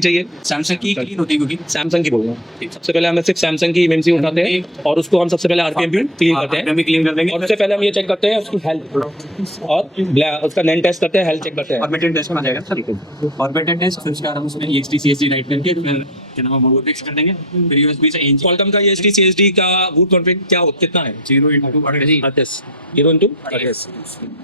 चाहिए। सैमसंग की क्लीन होती है क्योंकि सैमसंग की बोल रहा हूँ। सबसे पहले हमें सिर्फ सैमसंग की एमएमसी उठाते हैं और उसको हम सबसे पहले आरपीएम भी क्लीन करते हैं भी क्लीन कर देंगे और उससे पहले हम ये चेक करते हैं उसकी हेल्थ और उसका नेन टेस्ट करते हैं, हेल्थ चेक करते हैं। ऑर्बिटेड टेस्ट में आ जाएगा सर। ऑर्बिटेड टेस्ट फिर उसके बाद हम उसमें EXT CSD राइट करके फिर क्या नाम है वो फिक्स कर देंगे। फिर USB से इंच क्वालकॉम का ESD CSD का बूट कॉन्फ़िग क्या हो कितना है? 0x28 0 into 28।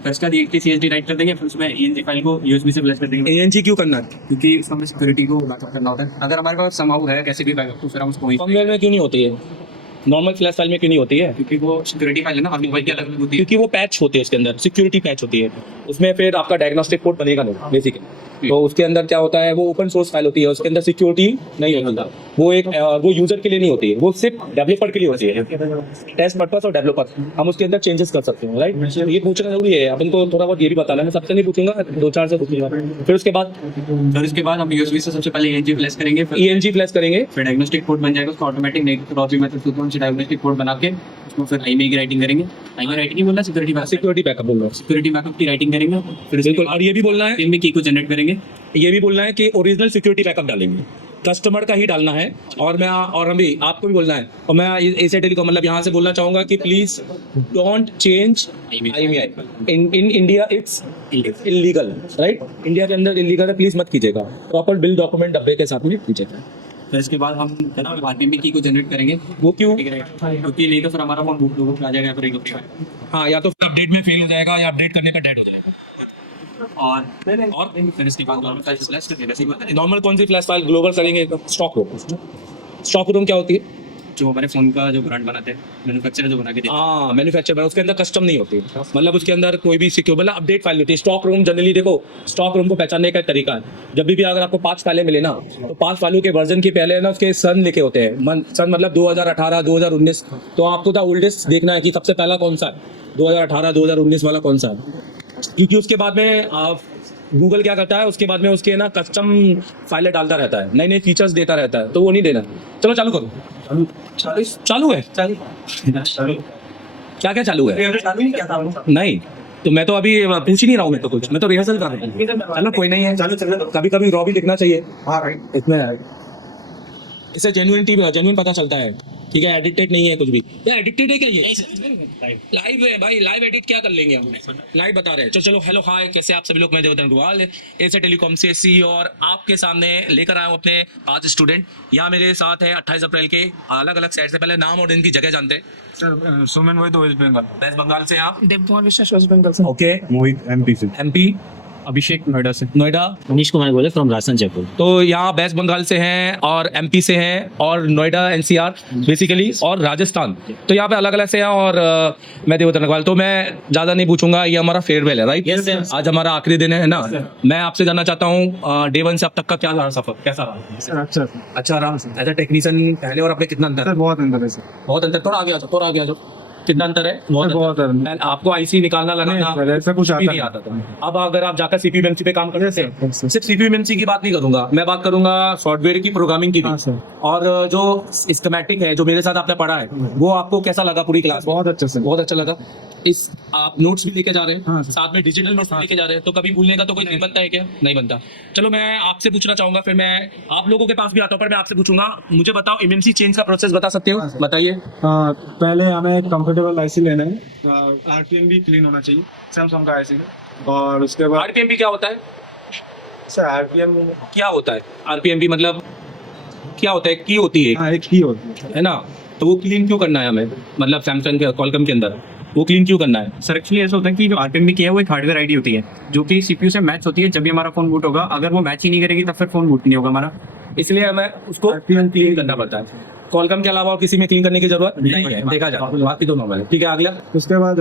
फिर उसके बाद EXT CSD राइट कर देंगे। फिर उसमें ENG फाइल को USB से फ्लैश कर देंगे ANG क्यों करना है? क्योंकि उसमें हमें सिक्योरिटी को बैकअप करना होता है। अगर हमारे पास संभव है कैसे भी बैकअप तो फिर हम उसको वहीं फर्मवेयर में क्यों नहीं होती है? नॉर्मल फ्लैश फाइल में क्यों नहीं होती है? क्योंकि वो सिक्योरिटी फाइल है ना हमें वही की अलग होती है। क्योंकि वो पैच होती है, उसके अंदर सिक्योरिटी पैच होती है, उसमें फिर आपका डायग्नोस्टिक पोर्ट बनेगा नहीं बेसिकली। तो उसके अंदर क्या होता है, वो ओपन सोर्स फाइल होती है, उसके अंदर सिक्योरिटी नहीं होती। वो एक वो यूजर के लिए नहीं होती है, वो सिर्फ डेवलपर के लिए होती है, टेस्ट पर्पस और डेवलपर। हम उसके अंदर चेंजेस कर सकते हैं, राइट। ये पूछना जरूरी है अपन को, थोड़ा बहुत ये भी बताना है। सबसे नहीं पूछूंगा, 2-4 से पूछूंगा। फिर उसके बाद हम USB से सबसे पहले ENG फ्लैश करेंगे। फिर ENG फ्लैश करेंगे, फिर डायग्नोस्टिक पोर्ट बन जाएगा उसका ऑटोमेटिक नेगेटिव पॉजिटिव मेथड से कौन सी डायग्नोस्टिक पोर्ट बना के उसको फिर IMEI की राइटिंग करेंगे। IMEI राइटिंग ही बोलना सिक्योरिटी बैकअप बोल रहा हूँ। सिक्योरिटी बैकअप की राइटिंग करेंगे। फिर बिल्कुल। और ये भी बोलना है, में की को जनरेट करेंगे। ये भी बोलना है कि ओरिजिनल सिक्योरिटी बैकअप डालेंगे, कस्टमर का ही डालना है। और हम भी आपको भी बोलना है। और मैं एशिया टेलीकॉम मतलब यहाँ से बोलना चाहूँगा कि please don't change IMEI in India. It's illegal, right. India के अंदर इलीगल है, प्लीज़ मत कीजिएगा। प्रॉपर बिल डॉक्यूमेंट डब्बे के साथ में कीजिएगा। फिर इसके बाद हम RPM की को जनरेट करेंगे। वो क्यों? क्योंकि नहीं तो फिर हमारा फोन बूट आ जाएगा फिर हाँ, या तो फिर अपडेट में फेल हो जाएगा या अपडेट करने का डेड हो जाएगा। और फिर इसके बाद नॉर्मल फाइल फ्लैश करेंगे। नॉर्मल कौन सी फ्लैश फाइल ग्लोबल करेंगे? Stock room. स्टॉक रूम क्या होती है? जो हमारे फोन का जो ब्रांड बनाते हैं मैन्युफैक्चरर जो बना के देते हैं। हाँ, मैन्युफैक्चर, उसके अंदर कस्टम नहीं होती, मतलब उसके अंदर कोई भी सिक्योर मतलब अपडेट फाइल होती है। स्टॉक रूम जनरली देखो, स्टॉक रूम को पहचानने का एक तरीका है, जब भी अगर आपको 5 फाइलें मिले ना, तो 5 फाइलों के वर्जन के पहले ना उसके सन लिखे होते हैं। सन मतलब 2018, 2019। तो आपको द ओल्डेस्ट देखना है कि सबसे पहला कौन सा है, 2018, 2019 वाला कौन सा है। क्योंकि उसके बाद में गूगल क्या करता है, उसके बाद में उसके ना कस्टम फाइलें डालता रहता है, नए नए फीचर्स देता रहता है, तो वो नहीं देना। चलो चालू करो। चालू है? क्या क्या चालू है? नहीं तो मैं तो अभी पूछ ही नहीं रहा हूँ, मैं तो कुछ, मैं तो रिहर्सल कर रहा हूँ। चलो कोई नहीं है, कभी कभी रॉ भी दिखना चाहिए। इसमें इससे जेन्युइन पता चलता है, ठीक है। एडिटेड नहीं है कुछ भी। या एडिटेड है क्या ये? लाइव है भाई, लाइव एडिट क्या कर लेंगे हम, लाइव बता रहे हैं। चलो हेलो हाय, कैसे आप सभी लोग? मैं देवदत्त अग्रवाल, एशिया टेलीकॉम से CEO, और आपके सामने लेकर आया हूँ अपने 5 स्टूडेंट। यहाँ मेरे साथ है 28 अप्रैल के अलग अलग साइड से। पहले नाम और इनकी जगह जानते हैं। सर सुमन वही तो वेस्ट बंगाल से आप? देवकुमार विश्वास वेस्ट बंगाल से। ओके। मोहित MP से। MP? अभिषेक नोएडा से। नोएडा? मनीष कुमार बोले फ्रॉम राजस्थान जयपुर। तो यहाँ वेस्ट बंगाल से हैं और MP से हैं और नोएडा NCR बेसिकली और राजस्थान। तो यहाँ पे अलग अलग से हैं। और मैं देवदत्त अग्रवाल। तो मैं ज़्यादा नहीं पूछूंगा, ये हमारा फेयरवेल है, राइट? Yes, sir. आज हमारा आखिरी दिन है ना। मैं आपसे जानना चाहता हूँ Day 1 से अब तक का क्या रहा सफर, कैसा रहा? सर अच्छा रहा। एज अ टेक्नीशियन पहले और अपने कितना अंतर है? बहुत अंदर है सर। बहुत अंतर। थोड़ा आगे आ जाओ। कितना अंतर है? बहुत अंतर। मैं आपको IC निकालना लगा नहीं था, सर, ऐसा कुछ भी नहीं आता था। अब अगर आप जाकर CPMC पे काम करते थे, सिर्फ CPMC की बात नहीं करूंगा, मैं बात करूंगा सॉफ्टवेयर की, प्रोग्रामिंग की भी। हाँ सर। और जो स्कीमेटिक है जो मेरे साथ आपने पढ़ा है, वो आपको कैसा लगा पूरी क्लास? बहुत अच्छा सर। बहुत अच्छा लगा। इस आप नोट्स भी लेके जा रहे हैं? हाँ सर। साथ में डिजिटल नोट्स भी लेके जा रहे हैं, तो कभी भूलने का तो कोई नहीं बनता है क्या? नहीं बनता। चलो मैं आपसे पूछना चाहूंगा, फिर मैं आप लोगों के पास भी आता हूँ, पर मैं आपसे पूछूंगा, मुझे बताओ MMC चेंज का प्रोसेस बता सकते हो? बताइए। पहले हमें एक कंफर्टेबल IC लेना है। RPM भी क्लीन होना चाहिए सैमसंग का IC। और उसके बाद RPM भी क्या होता है सर? RPM क्या होता है? RPM भी मतलब क्या होता है? की होती है, हाँ एक की होती है ना। तो वो क्लीन क्यों करना है हमें, मतलब सैमसंग के क्वालकॉम के अंदर वो क्लीन क्यों करना है? सर एक्चुअली ऐसा होता है कि जो RPM की है वो एक हार्डवेयर आईडी होती है जो कि CPU से मैच होती है। जब भी हमारा फोन बूट होगा, अगर वो मैच ही नहीं करेगी तब फिर फोन बूट नहीं होगा हमारा। इसलिए हमें उसको क्लीन करना पड़ता है। क्वालकॉम के अलावा और किसी में क्लीन करने की जरूरत नहीं है, देखा जाए बाकी तो नॉर्मल है। ठीक है, अगला उसके बाद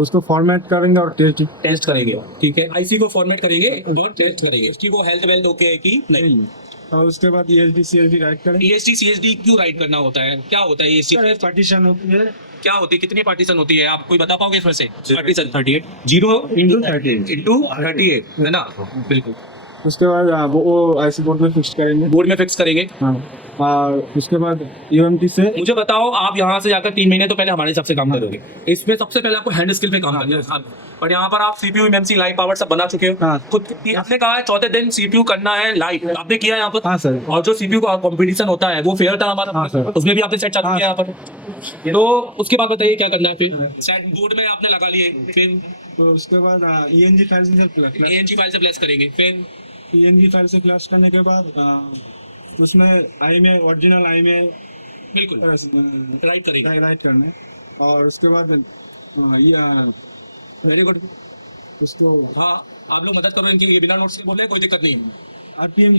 उसको फॉर्मेट करेंगे और टेस्ट करेंगे। ठीक है, IC को फॉर्मेट करेंगे और टेस्ट करेंगे इसकी वो हेल्थ वेल्थ ओके है कि नहीं। और उसके बाद ESD CSD राइट करेंगे। ESD CSD क्यों राइट करना होता है? क्या होता है ESD? पार्टीशन होती है। क्या होती है? कितनी पार्टीशन होती है? आप कोई बता पाओगे इसमें से? पार्टीशन 38 0x38 है ना। बिल्कुल। उसके बाद वो IC बोर्ड में फिक्स करेंगे। बोर्ड में फिक्स करेंगे। हाँ। और उसके बाद यूएमटी से मुझे बताओ, आप यहाँ से जाकर 3 महीने तो पहले हमारे हिसाब से काम करोगे, इसमें सबसे पहले आपको हैंड स्किल पे काम करना है। और यहाँ पर आप सीपीयू, एमएमसी, लाइव पावर सब बना चुके हो। हाँ। खुद आपने कहा है चौथे दिन सीपीयू करना है लाइव, आपने किया यहाँ पर। हाँ सर। और जो सीपीयू का कंपटीशन होता है वो फेयर था हमारा। हाँ सर। उसमें भी आपने सेट चालू हाँ। किया यहाँ पर। तो उसके बाद बताइए क्या करना है फिर। सेट बोर्ड में आपने लगा लिए, फिर तो उसके बाद ईएनजी फाइल से एएनजी फाइल से प्लस करेंगे, फिर ईएनजी फाइल से फ्लैश करने के बाद उसमें आई में ओरिजिनल आई में बिल्कुल राइट करेंगे। राइट करना है। और उसके बाद वेरी गुड। उसको हाँ, आप लोग मदद करो इनके लिए, बिना नोट्स के बोले कोई दिक्कत नहीं है। आरटीएम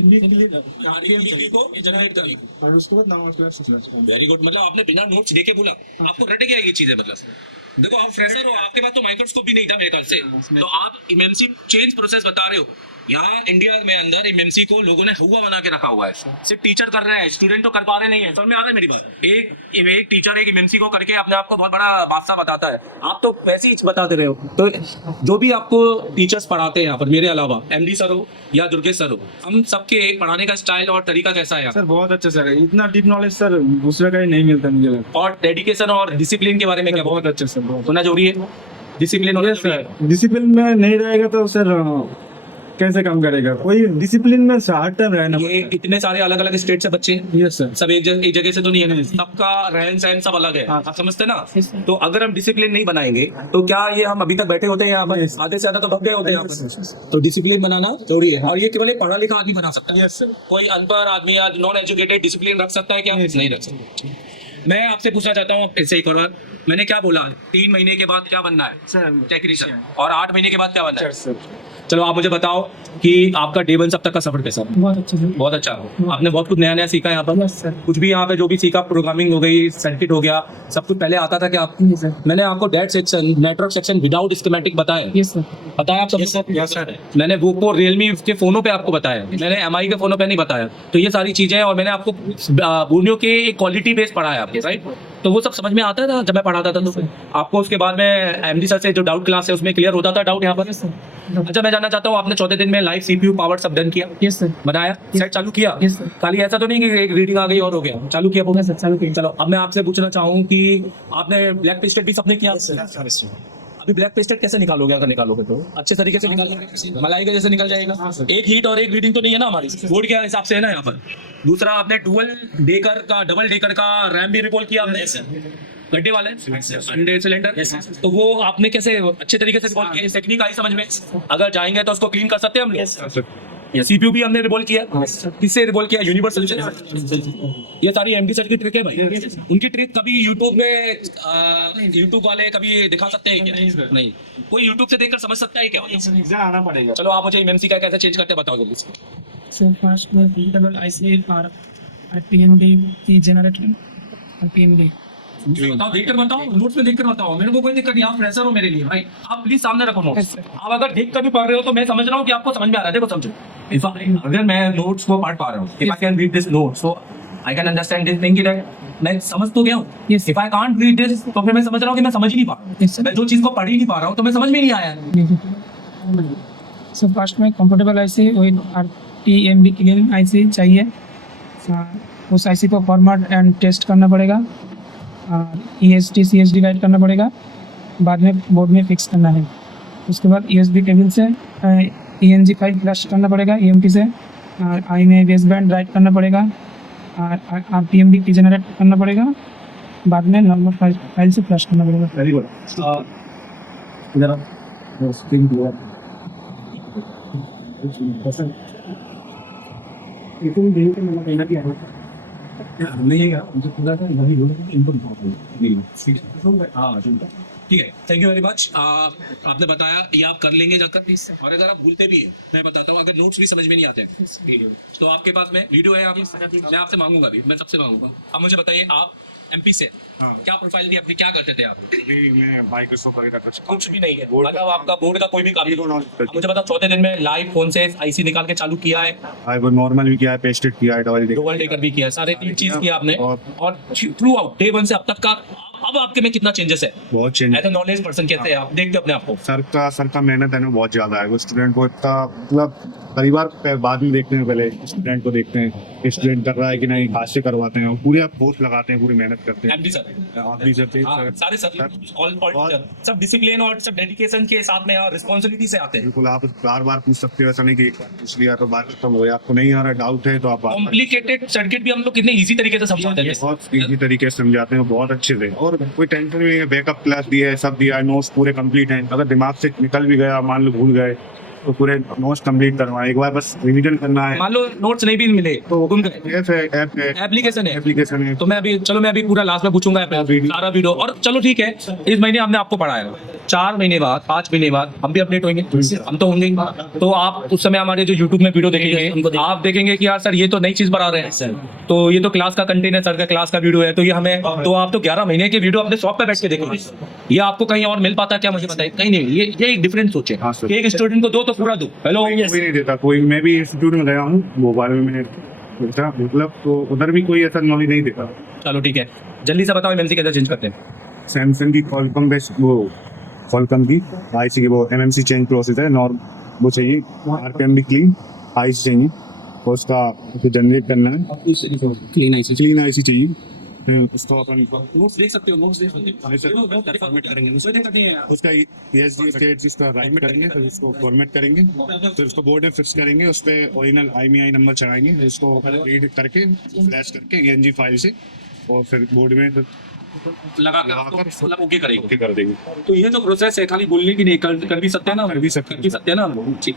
को जनरेट करेंगे। और उसके बाद नाम फ्लैश करना है। Very good. मतलब आपने बिना नोट्स देके बोला, आपको रट गया ये चीजें। मतलब देखो, आप फ्रेशर हो, आपके पास तो माइक्रोस्कोप भी नहीं था मेरे ख्याल से, तो आप एमएमसी चेंज प्रोसेस बता रहे हो। यहाँ इंडिया में अंदर एमएमसी को लोगों ने हुआ बना के रखा हुआ है, सिर्फ टीचर कर रहे हैं, स्टूडेंट तो कर पा रहे नहीं है। समझ में आ रहा है मेरी बात? एक टीचर एक एमएमसी को करके अपने आप को बहुत बड़ा बादशाह बताता है, आप तो वैसे ही बताते रहे हो। तो जो भी आपको टीचर्स पढ़ाते हैं यहाँ पर, मेरे अलावा एमडी सर हो या दुर्गेश सर हो, हम सबके पढ़ाने का स्टाइल और तरीका कैसा है सर बहुत अच्छा सर है, इतना डीप नॉलेज सर दूसरे का ही नहीं मिलता मुझे लगता और डेडिकेशन और डिसिप्लिन के बारे में क्या है। बहुत अच्छा सर बहुत होना जरूरी है? डिसिप्लिन होना जरूरी है। सर डिसिप्लिन में नहीं रहेगा तो सर कैसे काम करेगा, कोई डिसिप्लिन में हर टाइम रहना। ये इतने सारे अलग अलग स्टेट से बच्चे हैं, यस सर। सब एक जगह से तो नहीं है, सबका रहन सहन सब अलग है। हाँ। आप समझते ना? तो अगर हम डिसिप्लिन नहीं बनाएंगे तो क्या ये हम अभी तक बैठे होते हैं यहाँ पर? आधे से ज्यादा तो भग गए होते हैं यहाँ पर। तो डिसिप्लिन बनाना जरूरी है, और ये केवल एक पढ़ा लिखा आदमी बना सकता है। Yes sir. कोई अनपढ़ आदमी या नॉन एजुकेटेड डिसिप्लिन रख सकता है क्या? नहीं रख सकता। मैं आपसे पूछना चाहता हूँ ऐसे एक और बार, मैंने क्या बोला, 3 महीने के बाद क्या बनना है? Sir technician. और 8 महीने के बाद क्या बनना है? सर चलो आप मुझे बताओ कि आपका डे 1 अब तक का सफर कैसा? बहुत अच्छा सर। बहुत अच्छा। आपने बहुत कुछ नया नया सीखा यहाँ पर? Yes sir. कुछ भी यहाँ पे जो भी सीखा, प्रोग्रामिंग हो गई, सर्किट हो गया, सब कुछ पहले आता था क्या आपको? नहीं सर। मैंने आपको date section, network section without schematic बताया, यस सर। बताया आप सबको? Yes sir. मैंने वो को रियलमी के फोनों पे आपको बताया, मैंने एमआई के फोनों पे नहीं बताया। तो ये सारी चीजें, और मैंने आपको बोर्नियो के एक क्वालिटी बेस पढ़ाया आपको, राइट? तो वो सब समझ में आता था जब मैं पढ़ाता था। तो आपको उसके बाद में एमडी सर से जो डाउट क्लास है उसमें क्लियर होता था डाउट यहाँ पर? Yes sir. अच्छा, मैं जानना चाहता हूँ, आपने चौथे दिन में लाइव सीपीयू पावर सब डन किया, यस सर। बनाया, सेट चालू किया? Yes sir. खाली ऐसा तो नहीं कि एक रीडिंग आ गई और हो गया, चालू किया पूरा? यस सर, चालू किया। चलो अब मैं आपसे पूछना चाहूँ कि आपने ब्लैक पेस्टेड भी सबने किया? अभी ब्लैक पेस्टेड कैसे निकालोगे? अगर निकालोगे तो अच्छे तरीके से निकालोगे, मलाई के जैसे निकल जाएगा। एक हीट और एक रीडिंग तो नहीं है ना हमारी, बोर्ड के हिसाब से है ना यहाँ पर। दूसरा, आपने डबल डेकर का रैम भी रिपोर्ट किया आपने, गड्ढे वाले अंडे सिलेंडर, तो वो आपने कैसे अच्छे तरीके से रिपोर्ट किया? टेक्निक आई समझ में? अगर जाएंगे तो उसको क्लीन कर सकते हैं हम लोग। सीपीयू भी हमने रिवॉल्व किया, किससे रिवॉल्व किया? यूनिवर्सल। ये सारी एमडी सर की ट्रिक है भाई, उनकी ट्रिक कभी यूट्यूब वाले कभी दिखा सकते हैं क्या? नहीं। कोई यूट्यूब से देखकर समझ सकता है क्या? एग्जाम आना पड़ेगा। चलो आप मुझे एमएमसी का कैसे चेंज करते हैं बताओ जल्दी। सर फर्स्ट में डबल आईसी और पीएमडी की जनरेटर और पीएमडी। बताओ, देखकर बताओ, नोट्स में देखकर बताओ, मेरे को कोई दिक्कत नहीं। आप फ्रेशर हो मेरे लिए भाई, आप प्लीज सामने रखो नोट्स। आप अगर देख कर भी पढ़ रहे हो तो मैं समझ रहा हूँ कि आपको समझ में आ रहा है। देखो समझो, अगर मैं नोट्स को पढ़ पा रहा हूँ, if I can read this notes so I can understand this thing, मैं समझ तो गया हूँ। Yes. If I can't read this तो फिर मैं समझ रहा हूँ कि मैं समझ ही नहीं पा रहा हूँ। Yes, sir. मैं जो चीज को पढ़ ही नहीं पा रहा हूँ तो मैं समझ में नहीं आया। सर फर्स्ट में comfortable IC with RTMD clean IC चाहिए। उस आईसी को फॉर्मेट एंड टेस्ट करना पड़ेगा, ईएसटी सीएसडी राइट करना पड़ेगा, बाद में बोर्ड में फिक्स करना है। उसके बाद यूएसबी केबल से ईएनजी फाइल फ्लैश करना पड़ेगा ईएमटी से, आई में बेसबैंड राइट करना पड़ेगा, आरटीएमडी की जनरेट करना पड़ेगा, बाद में नॉर्मल फाइल से फ्लैश करना पड़ेगा। Very good. इधर स्क्रीन क्लियर। इतनी देर से मैंने कहना क्या है नहीं है, मुझे पूरा था नहीं बोला इनपुट हाँ ठीक है, थैंक यू वेरी मच। आपने बताया ये आप कर लेंगे जाकर, और अगर आप भूलते भी हैं, मैं बताता हूँ, अगर नोट्स भी समझ में नहीं आते हैं तो आपके पास में वीडियो है, मैं आपसे मांगूंगा भी, मैं सबसे मांगूंगा। अब मुझे बताइए, आप एमपी से क्या प्रोफाइल थी अपनी, क्या करते थे आप? मैं माइक्रोसॉफ्ट वगैरह कुछ भी नहीं है, मतलब आपका बोर्ड का कोई भी काम नहीं। मुझे बताओ, चौथे दिन में लाइव फोन से आईसी निकाल के चालू किया है, वो नॉर्मल भी किया है, पेस्टेड किया है, डबल डबल डेकर भी किया है, सारे 3 चीज किया आपने। और और थ्रू आउट डे 1 से अब तक का अब आपके में कितना चेंजेस है? बहुत change as a knowledge person कैसे है आप देखते हो अपने आप को? सर का मेहनत है ना बहुत ज्यादा है। वो स्टूडेंट को इतना मतलब कई बार बाद में देखते हैं, पहले स्टूडेंट को देखते हैं स्टूडेंट कर रहा है कि नहीं, हाथ से करवाते हैं, पूरे आप फोर्स लगाते हैं, पूरी मेहनत करते हैं। एमडी सर, आप भी सर हाँ, सारे सर ऑल सब डिसिप्लिन और सब डेडिकेशन के साथ में और रिस्पॉन्सिबिलिटी से आते हैं। बिल्कुल, आप बार बार पूछ सकते हो, ऐसा नहीं कि एक बार पूछ लिया तो बात खत्म हो गया। आपको नहीं आ रहा, डाउट है तो आप कॉम्प्लिकेटेड सर्किट भी हम लोग कितने इजी तरीके से समझाते हैं। बहुत इजी तरीके से समझाते हैं, बहुत अच्छे से, और कोई टेंशन नहीं है। बैकअप क्लास दिया है, सब दिया है, नोट्स पूरे कंप्लीट हैं। अगर दिमाग से निकल भी गया, मान लो भूल गए, तो पूरे नोट्स कंप्लीट करवाएं। एक बार बस रिवीजन करना है। मान लो नोट्स नहीं भी मिले तो गुम गए, ऐप है, एप्लीकेशन है। एप्लीकेशन है। तो मैं अभी पूरा लास्ट में पूछूंगा सारा वीडियो। और चलो ठीक है, इस महीने हमने आपको पढ़ाया, 4 महीने बाद 5 महीने बाद हम भी अपडेट होंगे, हम तो होंगे ही। तो आप उस समय हमारे जो यूट्यूब में वीडियो देखेंगे, आप देखेंगे कि यार सर ये तो नई चीज बना रहे हैं, तो ये तो क्लास का कंटेंट है, सर का क्लास का वीडियो है, तो ये हमें तो आप तो 11 महीने के वीडियो अपने शॉप पे बैठ के देखेंगे। ये आपको कहीं और मिल पाता है क्या? मुझे बताइए, कहीं नहीं। ये एक डिफरेंस सोचे हाँ, सर। कि एक स्टूडेंट को दो तो पूरा दो। हेलो, कोई नहीं देता कोई। मैं भी इंस्टीट्यूट में गया हूँ भोपाल में, मैंने पूछा, मतलब तो उधर भी कोई ऐसा नॉलेज नहीं देता। चलो ठीक है, जल्दी से बताओ एमएमसी कैसे चेंज करते हैं? सैमसंग की कॉलकॉम बेस्ट, वो कॉलकॉम की आईसी की वो एमएमसी चेंज प्रोसेस है, नॉर्म वो चाहिए, आरपीएम भी क्लीन आईसी चाहिए, और उसका जनरेट करना है क्लीन आईसी चाहिए। फिर उसको अपन नोट्स देख सकते हो, नोट्स देख सकते हो, फॉर्मेट करेंगे, उसको दिक्कत नहीं है। उसका ESD स्टेट जिसका राइट करेंगे, फिर उसको फॉर्मेट करेंगे, फिर उसको बोर्ड में फिक्स करेंगे, उस पर ओरिजिनल IMEI नंबर चढ़ाएंगे, फिर उसको रीड करके फ्लैश करके ENG फाइल से, और फिर बोर्ड में लगाकर मतलब ओके करेंगे। ओके कर देंगे। तो ये जो प्रोसेस है खाली बोलने की नहीं, कर भी सकते हैं ना, कर भी सकते हैं ना हम लोग। ठीक।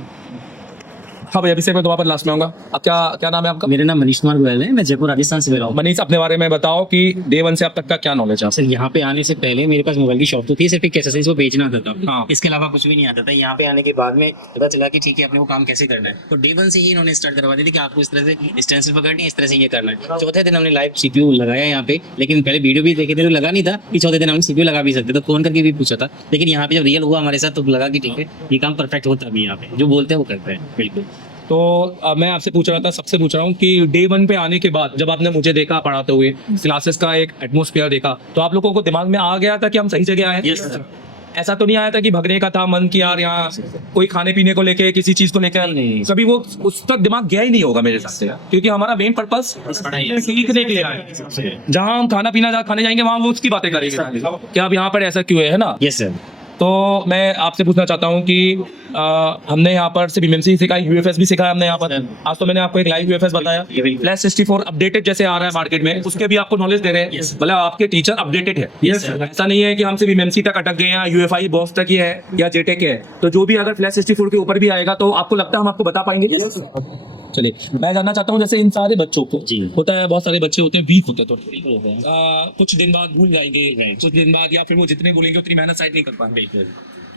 हाँ भैया, अभिषेक मैं दोबारा लास्ट में आऊंगा। अब क्या नाम है आपका? मेरा नाम मनीष कुमार गोयल है, मैं जयपुर राजस्थान से बोल रहा हूँ। मनीष, अपने बारे में बताओ कि डे 1 से अब तक का क्या नॉलेज है? सर यहाँ पे आने से पहले मेरे पास मोबाइल की शॉप तो थी, सिर्फ एक एक्सेसरीज को बेचना आता था। हाँ। इसके अलावा कुछ भी नहीं आता था। यहाँ पे आने के बाद में पता चला कि ठीक है, अपने को काम कैसे करना है। तो डे 1 से ही इन्होंने स्टार्ट करवा दी थी कि आपको इस तरह से स्टेंसिल पकड़नी है, इस तरह से ये करना है। चौथे दिन हमने लाइव CPU लगाया यहाँ पे, लेकिन पहले वीडियो भी देखे थे तो लगा नहीं था कि चौथे दिन हम CPU लगा भी सकते, तो फोन करके भी पूछा था। लेकिन यहाँ पे जब रियल हुआ हमारे साथ तो लगा कि ठीक है, ये काम परफेक्ट होता भी, यहाँ पे जो बोलते हैं वो करते हैं। बिल्कुल। तो मैं आपसे पूछ रहा था, सबसे पूछ रहा हूँ कि डे 1 पे आने के बाद जब आपने मुझे देखा पढ़ाते हुए, क्लासेस का एक एटमॉस्फेयर देखा, तो आप लोगों को दिमाग में आ गया था कि हम सही जगह आए? Yes sir. ऐसा तो नहीं आया था कि भगने का था मन कि यार यहाँ कोई खाने पीने को लेके, किसी चीज को लेकर? नहीं। कभी वो उस तक दिमाग गया ही नहीं होगा मेरे हिसाब से, क्योंकि हमारा मेन पर्पस सीखने के लिए है। जहाँ हम खाना पीना खाने जाएंगे वहाँ वो उसकी बातें करेंगे कि अब यहाँ पर ऐसा क्यों है ना? Yes sir. तो मैं आपसे पूछना चाहता हूँ कि हमने यहाँ पर सिर्फ एमएमसी सिखाई, UFS भी सिखाया हमने यहाँ पर। आज तो मैंने आपको एक लाइव UFS बताया, फ्लैश 64 अपडेटेड जैसे आ रहा है मार्केट में, उसके भी आपको नॉलेज दे रहे हैं। मतलब आपके टीचर अपडेटेड है। ऐसा नहीं है कि हम सिर्फ एमएमसी तक अटक गए, या UFI बॉक्स तक ही है या JTEC है। तो जो भी अगर फ्लैश 64 के ऊपर भी आएगा तो आपको लगता है हम आपको बता पाएंगे? चलिए, मैं जानना चाहता हूँ, जैसे इन सारे बच्चों को होता है, बहुत सारे बच्चे होते हैं वीक होते हैं, तो कुछ दिन बाद भूल जाएंगे, कुछ दिन बाद, या फिर वो जितने बोलेंगे उतनी मेहनत शायद नहीं कर पाएंगे।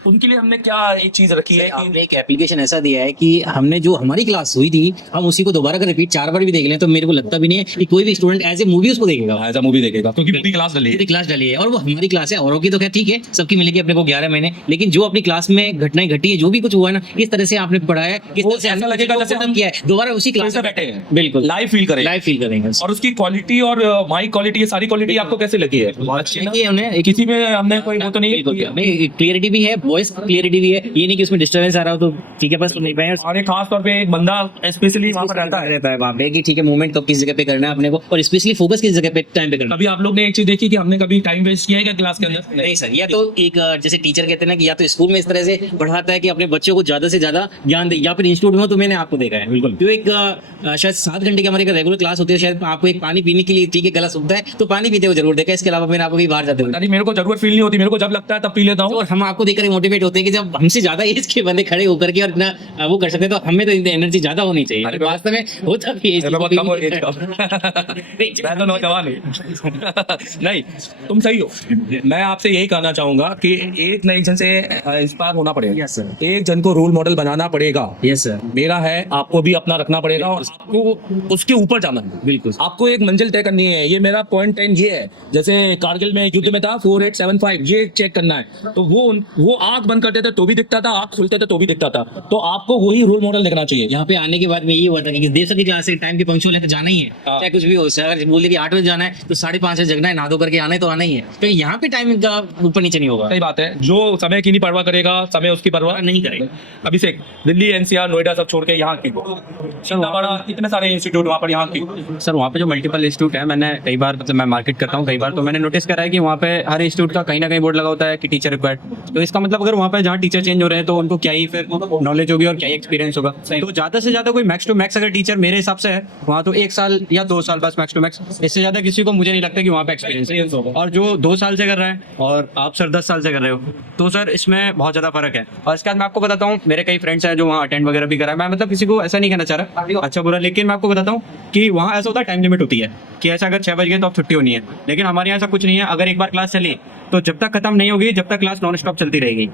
उनके लिए हमने क्या एक चीज रखी है कि आपने एक एप्लीकेशन ऐसा दिया है कि हमने जो हमारी क्लास हुई थी हम उसी को दोबारा का रिपीट 4 बार भी देख लें तो मेरे को लगता भी नहीं है कि कोई भी स्टूडेंट एज ए मूवी उसको देखेगा, एज अ मूवी देखेगा, क्योंकि पूरी क्लास डली है। पूरी क्लास डली है और वो हमारी क्लास है। औरों की तो क्या ठीक है, सबकी मिलेगी अपने को 11 महीने, लेकिन जो अपनी क्लास में घटनाएं घटी है, जो भी कुछ हुआ है ना, किस तरह से आपने पढ़ाया, किस तरह से ऐसा लगेगा जैसे खत्म किया है, दोबारा उसी क्लास में बैठे हैं, बिल्कुल लाइव फील करेंगे, लाइव फील करेंगे। और उसकी क्वालिटी और माइक क्वालिटी, ये सारी क्वालिटी आपको कैसे लगी है? अच्छी है ना? देखिए उन्हें किसी में हमने कोई वो तो नहीं, क्लियरिटी भी है, वॉइस क्लियरिटी भी है, ये नहीं कि उसमें डिस्टर्बेंस आ रहा हो तो ठीक है बस सुन नहीं पाए। और एक खास तौर पे एक बंदा स्पेशली वहां पर रहता है वहाँ पे कि ठीक है मूवमेंट कब किस जगह पे करना है अपने को, और स्पेशली फोकस किस जगह पे टाइम पे करना है। कभी आप लोग ने एक चीज देखी कि हमने कभी टाइम वेस्ट किया है क्या क्लास के अंदर? नहीं सर, या तो एक जैसे टीचर कहते हैं ना कि या तो स्कूल में इस तरह से पढ़ाता है कि अपने बच्चों को ज्यादा से ज्यादा ज्ञान दे, या फिर इंस्टीट्यूट में, तो मैंने आपको देखा है बिल्कुल तो एक शायद 7 घंटे की हमारी रेगुलर क्लास होती है, शायद आपको एक पानी पीने के लिए ठीक है गला सूखता है तो पानी पीते हुए जरूर देखा, इसके अलावा मैंने आपको कहीं बाहर जाते हुए, मेरे को जरूरत फील नहीं होती, मेरे को जब लगता है तब पी लेता हूँ। और हम आपको देखकर मोटिवेट होते हैं कि जब हमसे ज्यादा एज के बंदे खड़े होकर के और इतना वो कर सकते हैं तो हमें तो एनर्जी ज्यादा होनी चाहिए। वास्तव में होता भी है, बहुत कम हो एज का। मैं तो नौजवान हूँ। नहीं, तुम सही हो। मैं आपसे यही कहना चाहूंगा कि एक नई जन से इंस्पायर होना पड़ेगा। Yes sir. एक जन को रोल मॉडल बनाना पड़ेगा। Yes sir. मेरा है, आपको भी अपना रखना पड़ेगा और आपको उसके ऊपर जाना है। बिल्कुल। आपको एक मंजिल तय करनी है। ये मेरा पॉइंट 10 ये है, जैसे कारगिल में युद्ध में था 4875, ये चेक करना है। तो वो आंख बंद करते थे तो भी दिखता था, आंख खुलते थे तो भी दिखता था। तो आपको वही रोल मॉडल देखना चाहिए। यहाँ पे आने के बाद में ये हुआ था कि देवसर की क्लास से टाइम की पंक्चुअल है तो जाना ही है, हाँ। चाहे कुछ भी हो। अगर बोल दे कि 8 बजे जाना है तो 5:30 बजे जगना है, नहा धो करके आना है तो आना ही है। तो यहाँ पे टाइम का ऊपर नीचे नहीं होगा। सही बात है, जो समय की नहीं परवाह करेगा, समय उसकी परवाह नहीं करेगा। अभिषेक, दिल्ली एनसीआर नोएडा सब छोड़ के यहाँ की इतना बड़ा, इतने सारे इंस्टीट्यूट वहाँ पर, यहाँ की सर वहाँ पे जो मल्टीपल इंस्टीट्यूट है, मैंने कई बार मतलब मैं मार्केट करता हूँ कई बार, तो मैंने नोटिस करा है कि वहाँ पे हर इंस्टीट्यूट का कहीं ना कहीं बोर्ड लगा होता है कि टीचर रिक्वायर्ड। तो इसका मतलब अगर वहाँ पे जहाँ टीचर चेंज हो रहे हैं तो उनको क्या ही फिर नॉलेज होगी और क्या ही एक्सपीरियंस होगा। तो ज़्यादा से ज़्यादा कोई मैक्स टू मैक्स अगर टीचर मेरे हिसाब से है वहाँ तो 1 साल या 2 साल बस मैक्स टू मैक्स, इससे ज़्यादा किसी को मुझे नहीं लगता कि वहाँ पे एक्सपीरियंस होगा। और जो 2 साल से कर रहा है और आप सर 10 साल से कर रहे हो तो सर इसमें बहुत ज़्यादा फर्क है। और इसके बाद मैं आपको बताता हूँ, मेरे कई फ्रेंड्स हैं जो वहाँ अटेंड वगैरह भी करा है। मैं मतलब किसी को ऐसा नहीं कहना चाह रहा अच्छा बुरा, लेकिन मैं आपको बताता हूँ कि वहाँ ऐसा होता है टाइम लिमिट होती है कि ऐसा अगर 6 बज गए तो अब छुट्टी होनी है। लेकिन हमारे यहाँ ऐसा कुछ नहीं है, अगर एक बार क्लास चली तो जब तक खत्म नहीं होगी जब तक क्लास नॉन स्टॉप चलती रहेगी।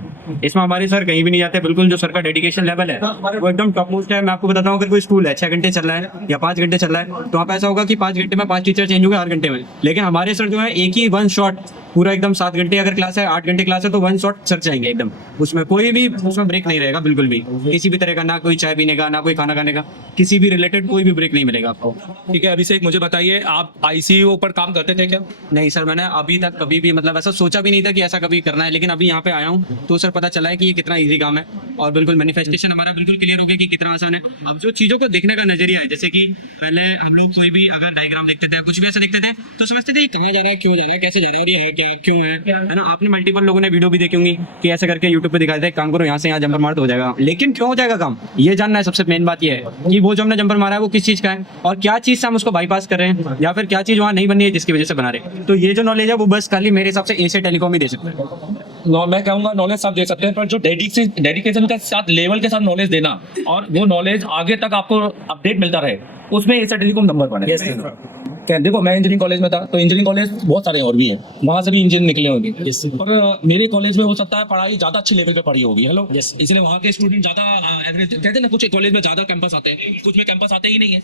इसमें हमारे सर कहीं भी नहीं जाते, बिल्कुल जो सर का डेडिकेशन लेवल है वो एकदम टॉप मोस्ट है। मैं आपको बताता हूँ, अगर कोई स्कूल है 6 घंटे चल रहा है या 5 घंटे चल रहा है तो वहाँ पे ऐसा होगा कि 5 घंटे में 5 टीचर चेंज हो गए 8 घंटे में। लेकिन हमारे सर जो है एक ही 1 शॉट पूरा एकदम 7 घंटे अगर क्लास है 8 घंटे क्लास है तो 1 शॉट सर जाएंगे एकदम, उसमें कोई भी उसमें ब्रेक नहीं रहेगा बिल्कुल भी, किसी भी तरह का, ना कोई चाय पीने का ना कोई खाना खाने का, किसी भी रिलेटेड कोई भी ब्रेक नहीं मिलेगा आपको। ठीक है अभिषेक, मुझे बताइए आप आईसीयू पर काम करते थे क्या? नहीं सर, मैंने अभी तक कभी भी मतलब ऐसा सोचा भी नहीं था कि ऐसा कभी करना है, लेकिन अभी यहाँ पे आया हूँ तो सर पता चला है कि ये कितना इजी काम है और बिल्कुल मैनिफेस्टेशन हमारा बिल्कुल क्लियर हो गया कि कितना आसान है। अब जो चीज़ों को देखने का नजरिया है, जैसे कि पहले हम लोग कोई भी अगर डायग्राम देखते थे कुछ भी ऐसा देखते थे तो समझते थे कहाँ जा रहा है, क्यों जा रहा है, कैसे जा रहा है और ये है क्या, क्यों है ना। आपने मल्टीपल लोगों ने वीडियो भी देखी होंगी कि ऐसे करके यूट्यूब पे दिखाते थे काम करो यहाँ से यहाँ जंपर मार तो हो जाएगा, लेकिन क्यों हो जाएगा काम ये जानना है। सबसे मेन बात ये है कि वो जो हमने जंपर मारा है वो किस चीज़ का है और क्या चीज़ से हम उसको बाईपास कर रहे हैं या फिर क्या चीज़ वहाँ नहीं बनी है जिसकी वजह से बना रहे। तो ये जो नॉलेज है वो बस खाली मेरे हिसाब से एशिया टेलीकॉम ही दे सकते हैं। मैं कहूँगा नॉलेज सब दे सकते हैं, पर जो डेडिकेशन के साथ लेवल के साथ नॉलेज देना और वो नॉलेज आगे तक आपको अपडेट मिलता रहे, उसमें एशिया टेलीकॉम नंबर 1 है। क्या देखो, मैं इंजीनियरिंग कॉलेज में था तो इंजीनियरिंग कॉलेज बहुत सारे और भी हैं, वहाँ से भी इंजीनियर निकले होंगे और मेरे कॉलेज में हो सकता है पढ़ाई ज़्यादा अच्छी लेवल पे पढ़ी होगी। हेलो, इसलिए वहाँ के स्टूडेंट ज़्यादा एवरेज कहते हैं ना, कुछ कॉलेज में ज़्यादा कैंपस आते हैं, कुछ में कैंपस आते ही नहीं है।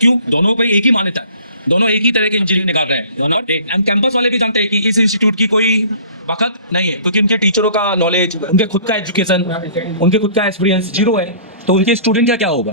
क्यों? दोनों पे एक ही मान्यता है, दोनों एक ही तरह के इंजीनियरिंग निकाल रहे हैं दोनों। एंड कैंपस वाले भी जानते हैं कि इस इंस्टीट्यूट की कोई वक्त नहीं है, क्योंकि उनके टीचरों का नॉलेज, उनके खुद का एजुकेशन, उनके खुद का एक्सपीरियंस जीरो है, तो उनके स्टूडेंट का क्या होगा।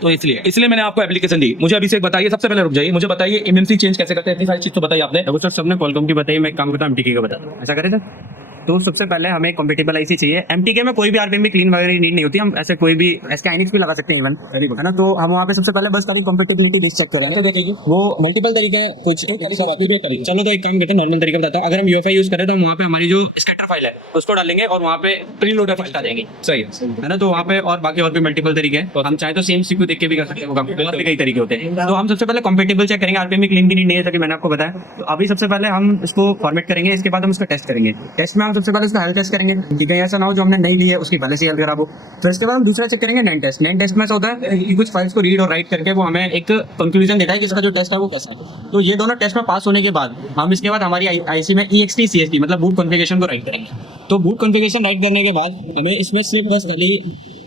तो इसलिए मैंने आपको एप्लीकेशन दी। मुझे अभिषेक बताइए, सबसे पहले रुक जाइए, मुझे बताइए एमएमसी चेंज कैसे करते हैं, इतनी सारी चीज तो बताइए आपने। सर सबने कॉलकॉम की बताई, मैं एक काम करता हूँ एमटीके का बताता हूँ, ऐसा करें सर। तो सबसे पहले हमें कंपेटेबल आईसी चाहिए। एमटीके में कोई भी आरपीएम क्लीन वगैरह नीड नहीं होती, हम ऐसे कोई भी ऐसे आइनिक्स भी लगा सकते हैं इवन, है ना। तो हम वहाँ पे सबसे पहले बस कभी कंपेटेबिलिटी देख चेक कर रहे हैं, तो देखिए वो मल्टीपल तरीका कुछ चलो तो एक काम करते हैं, नॉर्मल तरीका बताता हूँ। अगर हम यूएफआई यूज करें तो वहाँ पे हमारी जो स्कैटर फाइल है उसको डालेंगे और वहाँ पे प्रीलोडर फाइल डालेंगे, सही है ना। तो वहाँ पे और बाकी और भी मल्टीपल तरीके हैं, हम चाहे तो सेम सीक्यू देख के भी कर सकते हैं, वो काम और भी कई तरीके होते हैं। तो हम सबसे पहले कंपेटेबल चेक करेंगे, आरपीएम क्लीन की नीड नहीं है, ताकि मैंने आपको बताया। तो अभी सबसे पहले हम इसको फॉर्मेट करेंगे, इसके बाद हम उसका टेस्ट करेंगे। टेस्ट में हम सबसे पहले उसका हेल्थ टेस्ट करेंगे कि कहीं ऐसा ना हो जो हमने नहीं ली है उसकी पहले से हेल्थ खराब हो। फिर इसके बाद हम दूसरा चेक करेंगे नैन टेस्ट। नैन टेस्ट में ऐसा होता है कि कुछ फाइल्स को रीड और राइट करके वो हमें एक कंक्लूजन देता है कि इसका जो टेस्ट है वो कैसा है। तो ये दोनों टेस्ट में पास होने के बाद हम इसके बाद हमारी आईसी में EXT CST मतलब बूट कॉन्फ़िगरेशन को राइट करेंगे। तो बूट कॉन्फ़िगरेशन राइट करने के बाद हमें इसमें सिर्फ बस खाली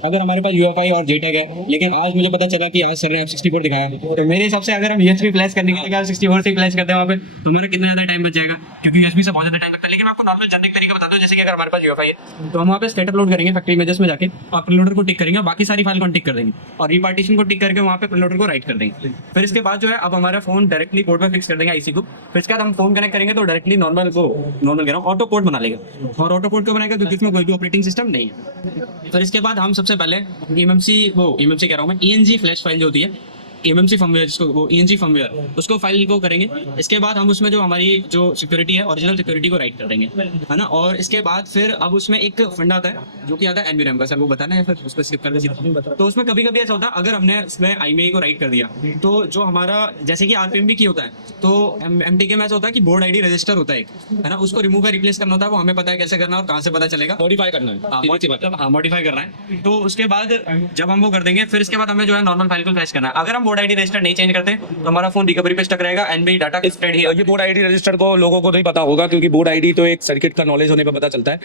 अगर हमारे पास UEFI और JTAG है, लेकिन आज मुझे पता चला कि आज सर ने F64 दिखाया, तो मेरे हिसाब से अगर हम USB फ्लैश करने के लिए 64 से फ्लैश करते हैं वहाँ पे तो हमारा कितना ज़्यादा टाइम बच जाएगा, क्योंकि USB से बहुत ज़्यादा टाइम लगता है। लेकिन मैं आपको नॉर्मल जनरिक तरीका बताता हूँ, जैसे कि अगर हमारे पास UEFI है तो हम वहाँ पे स्टेटस लोड करेंगे फैक्ट्री इमेजेस में जाके और प्रीलोडर को टिक करेंगे और बाकी सारी फाइल को टिक कर देंगे और रिपार्टीशन को टिक करके वहाँ पे प्रीलोडर को राइट कर देंगे। फिर इसके बाद जो है अब हमारा फोन डायरेक्टली बोर्ड पर फिक्स कर देंगे आईसी को। फिर इसके बाद हम फोन कनेक्ट करेंगे तो डायरेक्टली नॉर्मल कह रहा हूँ ऑटो पोर्ट बना लेगा, और ऑटो पोर्ट को बनाएगा क्योंकि इसमें कोई भी ऑपरेटिंग सिस्टम नहीं है। फिर इसके बाद हम सबसे पहले EMMC कह रहा हूँ मैं, ENG फ्लैश फाइल जो होती है EMMC फर्मवेयर, जिसको वो ENG फर्मवेयर उसको फाइल को करेंगे। इसके बाद हम उसमें जो हमारी जो सिक्योरिटी है ओरिजिनल सिक्योरिटी को राइट कर देंगे, है ना। और इसके बाद फिर अब उसमें एक फंडा आता है जो कि आता है NVRAM का, सर वो बताना है फिर उसको स्किप कर दीजिए। तो उसमें कभी कभी ऐसा होता है अगर हमने इसमें IMEI को राइट कर दिया तो जो हमारा जैसे कि RPM भी की होता है तो MTK में ऐसा होता है कि बोर्ड ID रजिस्टर होता है एक, है ना, उसको रिमूव या रिप्लेस करना होता है, वो हमें पता है कैसे करना है और कहाँ से पता चलेगा, मॉडिफाई करना है, मॉडिफाई करना है। तो उसके बाद जब हम वो कर देंगे फिर इसके बाद हमें जो है नॉर्मल फाइल को फ्लैश करना है। अगर हम बोर्ड आईडी रजिस्टर नहीं चेंज करते तो हमारा फोन रिकवरी पे स्टक रहेगा एंड भी डाटा स्प्रेड ही ये बोर्ड आईडी रजिस्टर को लोगों को नहीं पता होगा, क्योंकि बोर्ड आईडी तो एक सर्किट का नॉलेज होने पर पता चलता है।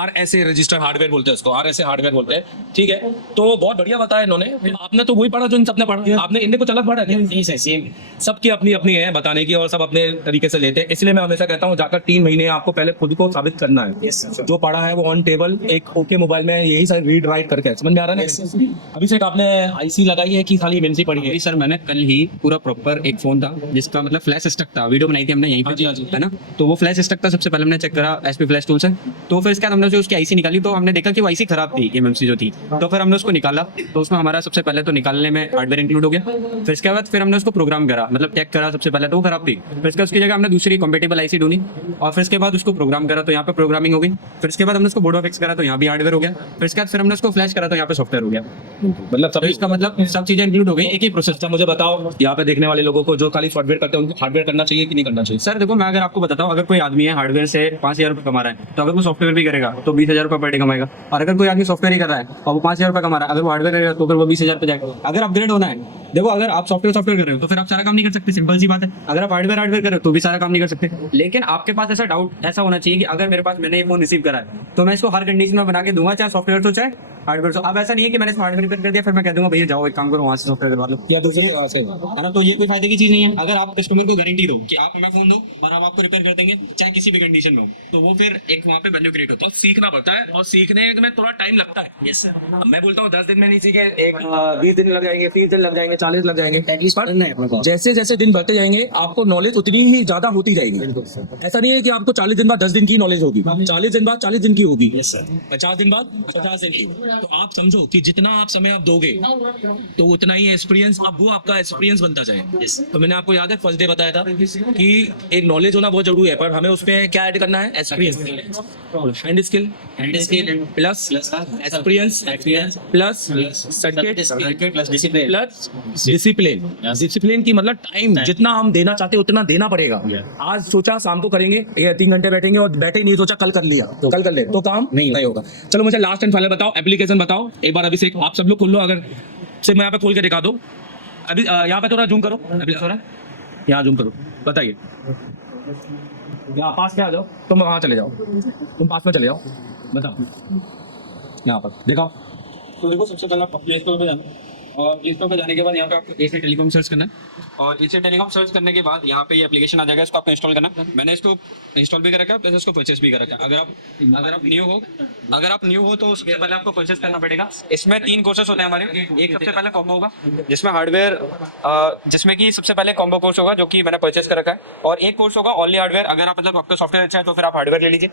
RSA रजिस्टर हार्डवेयर बोलते हैं उसको, RSA हार्डवेयर बोलते हैं, ठीक है। तो बहुत बढ़िया बताया इन्होंने। आपने तो वही पढ़ा जो इन सबने पढ़ा, आपने इनने कुछ अलग पढ़ा नहीं सर सेम सबकी अपनी अपनी है बताने की, और सब अपने तरीके से लेते हैं। इसलिए मैं हमेशा कहता हूँ जाकर 3 महीने आपको पहले खुद को साबित करना है। जो पढ़ा है वो ऑन टेबल एक ओके मोबाइल में यही सारे रीड राइट करके समझ में आ रहा है ना। अभी से आपने आईसी लगाई है कि खाली एमएनसी पढ़ी है? अभी सर मैंने कल ही पूरा प्रॉपर एक फोन था जिसका मतलब फ्लैश स्टक था, वीडियो बनाई थी हमने यहीं पे, है ना। तो वो फ्लैश स्टक था, सबसे पहले हमने चेक करा एसपी फ्लैश टूल से। तो फिर इसके बाद हमने जो उसकी आईसी निकाली तो हमने देखा कि वो आईसी खराब थी, एमएमसी जो थी। तो फिर हमने उसको निकाला, तो उसमें हमारा सबसे पहले तो निकालने में हार्डवेयर इंक्लूड हो गया। फिर इसके बाद फिर हमने उसको प्रोग्राम करा, मतलब चेक करा सबसे पहले तो वो खराब थी। फिर इसके उसकी जगह हमने दूसरी कंपेटेबल आईसी ढूंढी और फिर इसके बाद उसको प्रोग्राम करा तो यहाँ पे प्रोग्रामिंग हो गई। फिर इसके बाद हमने उसको बोर्ड में फिक्स करा तो यहाँ भी हार्डवेयर हो गया। फिर इसके बाद फिर हमने उसको फ्लैश करा तो यहाँ पे सॉफ्टवेयर हो गया। मतलब तो इसका मतलब सब चीजें इंक्लूड हो गई एक ही प्रोसेस। अच्छा मुझे बताओ, यहाँ पे देखने वाले लोगों को जो खाली सॉफ्टवेयर करते हैं उनको हार्डवेयर करना चाहिए कि नहीं करना चाहिए? सर देखो मैं अगर आपको बताता हूँ, अगर कोई आदमी है हार्डवेयर से 5,000 रुपये कमा रहा है तो अगर वो सॉफ्टवेयर भी करेगा तो 20,000 रुपये पर डे कमाएगा। और अगर कोई आदमी सॉफ्टवेयर ही कर रहा है और वो 5,000 रुपये कमा रहा है, अगर वो हार्डवेयर करेगा तो फिर वो 20,000 पे जाएगा। अगर अपग्रेड होना है, देखो अगर आप सॉफ्टवेयर कर रहे हो तो फिर आप सारा काम नहीं कर सकते, सिंपल सी बात है। अगर आप हार्डवेयर कर रहे हो तो भी सारा काम नहीं कर सकते। लेकिन आपके पास ऐसा डाउट ऐसा होना चाहिए कि अगर मेरे पास मैंने ये फोन रिसीव करा है तो मैं इसको हर कंडीशन में बना के दूंगा, चाहे सॉफ्टवेयर तो चाहे हार्डवेयर। अब ऐसा नहीं है कि मैंने इसमें हार्डवेयर रिपेयर कर दिया फिर मैं कह दूंगा भैया जाओ एक काम करो वहाँ से सॉफ्टवेयर करवा लो या दूसरे से है ना। तो ये कोई फायदे की चीज नहीं है। अगर आप कस्टमर को गारंटी दो कि आप हमें फोन दो और हम आपको रिपेयर कर देंगे चाहे किसी भी कंडीशन में हो, तो वो फिर एक वहाँ पे वैल्यू क्रिएट होता है। तो सीखना पड़ता है और सीखने में थोड़ा टाइम लगता है। Yes sir. अब मैं बोलता हूँ 10 दिन में नहीं सीखे, 20 दिन लग जाएंगे, 30 दिन लग जाएंगे, 40 लग जाएंगे, पर जैसे जैसे दिन बढ़ते जाएंगे आपको नॉलेज उतनी ही ज्यादा होती जाएगी। ऐसा नहीं है कि आपको 40 दिन बाद 10 दिन की नॉलेज होगी, 40 दिन बाद 40 दिन की होगी, 50 दिन बाद 50 दिन की। तो आप समझो कि जितना आप समय आप दोगे तो उतना ही एक्सपीरियंस, अब वो आपका एक्सपीरियंस बनता जाए। तो मैंने आपको याद है फर्स्ट डे बताया था कि एक नॉलेज होना बहुत जरूरी है, पर हमें उसमें क्या ऐड करना है? Experience, hand skill plus experience plus certificate plus discipline plus discipline. Discipline की मतलब टाइम जितना हम देना चाहते हैं उतना देना पड़ेगा। आज सोचा शाम को करेंगे, 3 घंटे बैठेंगे और बैठे ही नहीं, सोचा कल कर लिया तो कल कर ले तो काम नहीं होगा। चलो मुझे लास्ट एंड फाइनल बताओ, एप्लीकेशन बताओ एक बार। अभी से आप सब लोग खोल लो, अगर से मैं यहाँ पे खोल के दिखा दो। अभी यहाँ पे थोड़ा जूम करो, यहाँ जूम करो, बताइए। यहाँ पास में आ जाओ, तुम वहाँ चले जाओ, तुम पास में चले जाओ, बताओ यहाँ पर दिखाओ। तो देखो सबसे पहले आपको प्ले स्टोर पे जाना है और प्ले स्टोर पे जाने के बाद यहाँ पे आपको एसी टेलीकॉम सर्च करना है और एसी टेलीकॉम सर्च करने के बाद यहाँ पे ये एप्लीकेशन आ जाएगा, इसको आपको इंस्टॉल करना है। मैंने इसको इंस्टॉल भी कर रखा है प्लस इसको परचेस भी कर रखा है। अगर आप न्यू हो तो सबसे पहले आपको परचेस करना पड़ेगा। इसमें 3 कोर्सेस होते हैं हमारे। एक सबसे पहले कॉम्बो होगा जिसमें हार्डवेयर, जिसमें कि सबसे पहले कॉम्बो कोर्स होगा जो कि मैंने परचेस कर रखा है, और एक कोर्स होगा ओनली हार्डवेयर। अगर आप मतलब आपका सॉफ्टवेयर अच्छा है तो फिर आप हार्डवेयर ले लीजिए।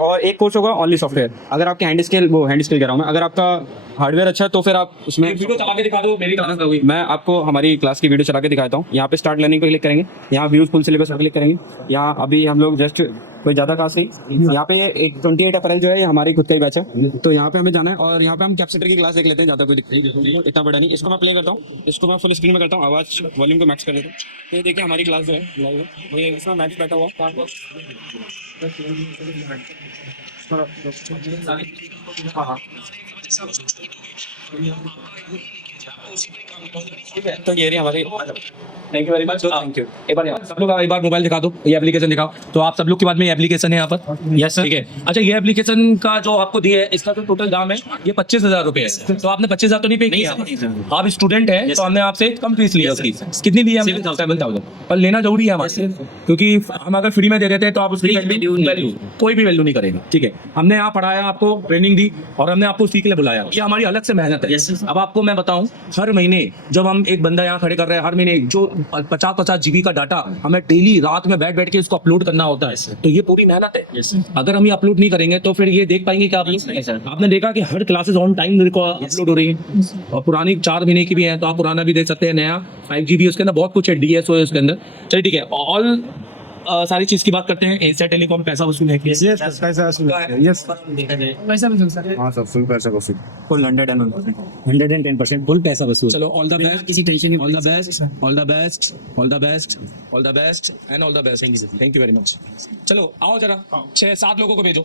और एक कोर्स होगा ओनली सॉफ्टवेयर। अगर आपके हैंड स्किल कह रहा हूँ मैं, अगर आपका हार्डवेयर अच्छा है तो फिर आप उसमें वीडियो चला के दिखा दो मेरी तरफ से। मैं आपको हमारी क्लास की वीडियो चला के दिखाता हूँ। यहाँ पे स्टार्ट लर्निंग पे क्लिक करेंगे, यहाँ व्यूज फुल सिलेबस पर क्लिक करेंगे। यहाँ अभी हम लोग जस्ट कोई ज़्यादा खास नहीं, यहाँ पे एक 28 अप्रैल जो है हमारी खुद का ही बैच है, तो यहाँ पे हमें जाना है और यहाँ पे हम कैपेसिटर की क्लास देख लेते हैं। ज़्यादा कोई इतना बड़ा नहीं। इसको मैं प्ले करता हूँ, इसको मैं फुल स्क्रीन में करता हूँ, आवाज़ वॉल्यूम को मैक्स कर देता हूँ। तो ये देखिए हमारी क्लास जो है ये इसमें मैक्स बैठा हुआ। तो ये रही हमारी। Thank you very much, thank you. एक बार मोबाइल दिखा दो, ये एप्लीकेशन दिखाओ। तो आप सब लोग के बाद में ये एप्लीकेशन है यहाँ पर। Yes sir. ठीक है। अच्छा ये एप्लीकेशन का जो आपको दिया है इसका जो टोटल दाम है ये 25,000 रुपए है। तो आपने 25,000 तो नहीं पे किया? आप स्टूडेंट हैं तो हमने आपसे कम फीस लिया उसकी। कितनी ली है? 7,000। पर लेना जरूरी है हमारे, क्योंकि हम अगर फ्री में दे देते हैं तो आप उसकी वैल्यू कोई भी वैल्यू नहीं करेगा। ठीक है। हमने यहाँ पढ़ाया, आपको ट्रेनिंग दी और हमने आपको सीख ले बुलाया। ये हमारी अलग से मेहनत है। अब आपको मैं बताऊं, हर महीने जब हम एक बंदा यहाँ खड़े कर रहे हैं, हर महीने जो 50 GB का डाटा हमें डेली रात में बैठ के इसको अपलोड करना होता है। तो ये पूरी मेहनत है। अगर हम ये अपलोड नहीं करेंगे तो फिर ये देख पाएंगे क्या? आपने देखा कि हर क्लासेस ऑन टाइम अपलोड हो रही है और पुरानी 4 महीने की भी है, तो आप पुराना भी देख सकते हैं। नया 5 GB उसके अंदर बहुत कुछ है, DSO है उसके अंदर। चलिए ठीक है, ऑल सारी चीज की बात करते हैं। एशिया टेलीकॉम पैसा वसूल है। पैसा वसूल है। यस पैसा भी सर। हाँ सर, फुल पैसा वसूल, फुल 110% फुल पैसा वसूल। चलो ऑल द बेस्ट, किसी टेंशन की all the best, all the best, all the best, all the best and all the best. Thank you very much. चलो आओ जरा 6-7 लोगों को भेजो।